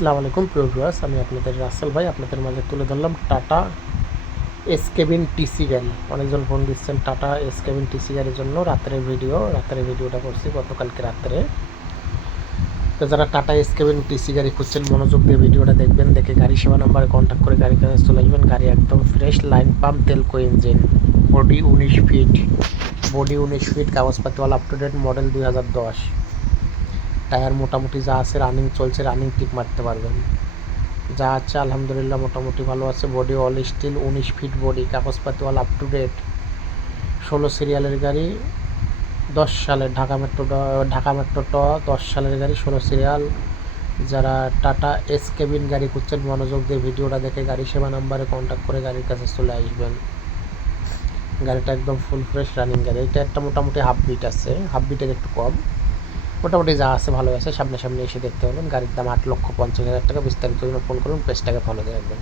আসসালামু আলাইকুম, প্রিয় ভিউয়ার্স আমি আপনাদের রাসেল ভাই। আপনাদের মাঝে তুলে ধরলাম টাটা এস কেবিন টিসি গাড়ি। অনেকজন ফোন দিচ্ছেন টাটা এস কেবিন টিসি গাড়ির জন্য। রাত্রে ভিডিও রাত্রে ভিডিওটা করছি গতকালকে রাত্রে। তো যারা টাটা এস কেবিন টিসি গাড়ি খুঁজছেন, মনোযোগ দিয়ে ভিডিওটা দেখবেন, দেখে গাড়ি সেবা নাম্বারে কন্ট্যাক্ট করে গাড়ির কাছে চলে আসবেন। গাড়ি একদম ফ্রেশ লাইন পাম্প তেলকো ইঞ্জিন বডি উনিশ ফিট বডি উনিশ ফিট কাগজপাতি all up to date model দুই হাজার দশ। টায়ার মোটামুটি যা আছে রানিং চলছে রানিং টিপ মারতে পারবেন। যা আছে আলহামদুলিল্লাহ মোটামুটি ভালো আছে। বডি অল স্টিল উনিশ ফিট বডি কাগজপাতি অল আপ টু ডেট ষোলো সিরিয়ালের গাড়ি, দশ সালের ঢাকা মেট্রো ঢাকা মেট্রো ট, দশ সালের গাড়ি, ষোলো সিরিয়াল যারা টাটা এস কেবিন গাড়ি খুঁজছেন, মনোযোগ দিয়ে ভিডিওটা দেখে গাড়ি সেবা নাম্বারে কন্ট্যাক্ট করে গাড়ির কাছে চলে আসবেন। গাড়িটা একদম ফুল ফ্রেশ রানিং গাড়ি। এটা একটা মোটামুটি হাফ বিট আছে। হাফ বিটের একটু কম। মোটামুটি যা আছে ভালো আছে সামনে সামনে এসে দেখতে পাবেন। গাড়ির দাম আট লক্ষ পঞ্চাশ হাজার টাকা, বিস্তারিত জন্য ফোন করুন, পেজটাকে ফলো দিয়ে রাখবেন।